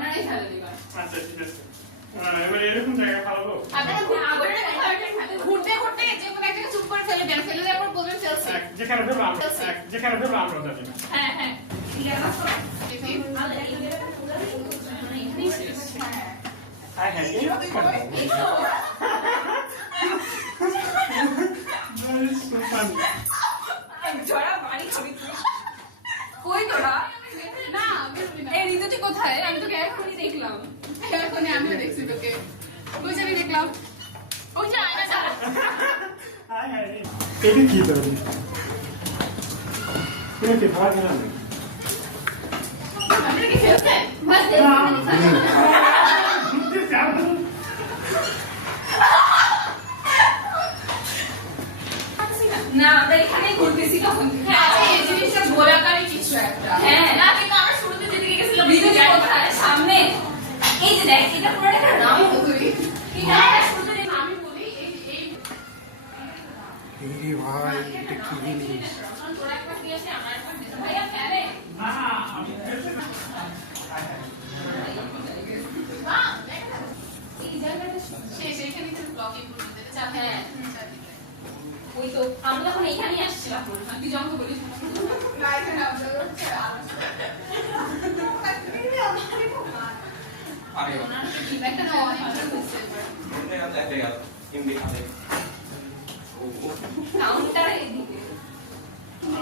আপনারাই খেলা দিবেন। আচ্ছা ঠিক আছে। এবার এরকম জায়গা খাওয়াবো। আপনারা ঘুরতে ঘুরতে যে কোনো এক জায়গায় চুপ করে ফেলে দেন, ফেলে দেওয়ার পর বলবেন ফেলছি। যেখানে ধরবো আমরা জানি না। হ্যাঁ হ্যাঁ হ্যাঁ হ্যাঁ এই কই তোরা না এই ঋতুটি কোথায়? আমি তোকে এখনই দেখলাম, এখনই আমিও দেখছি তোকে। ওই যে আমি দেখলাম ওই যে আয়না ছাড়া। হ্যাঁ হ্যাঁ এটা কি তোর এটা কি ভালো না আপনি কি খেলছেন? বাস না আমরা এখানেই ঘুরতেছি তখন। হ্যাঁ এই জিনিসটা গোলাকারী কিছু একটা। হ্যাঁ না কিন্তু আমরা শুরুতে যেদিকে গেছিলাম কোথায় সামনে এই যে দেখ এটা পুরো একটা রাউন্ড তুই এটা শুরুতে আমি বলি এই এই ভাই এটা কি জিনিস তোরা একবার দিয়ে আসে আমার একবার ভাইয়া ফেলে না আমি এই জায়গাটা শেষ এখানেই তো ব্লকিং করে দিতে চাই। হ্যাঁ ওই তো আমরা যখন এখানেই আসছিলাম তুই যখন বলিস না এখানে আমরা হচ্ছে আরে ওনার কি একটা না অনেক হচ্ছে কাউন্টার এদিকে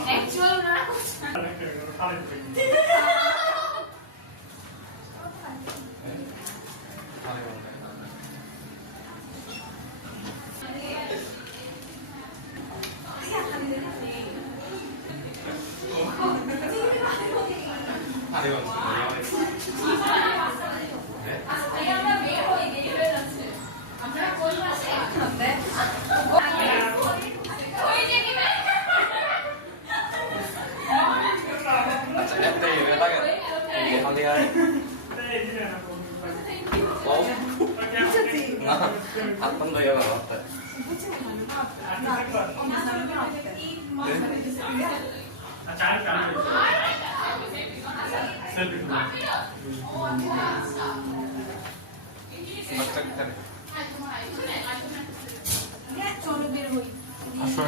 অ্যাকচুয়াল ওনারা করছে আমরা বের হয়ে গিয়ে যাচ্ছে আমরা কোন পাশে ওই যে কি Atang gaya banget. अचानक सेल्फी Macam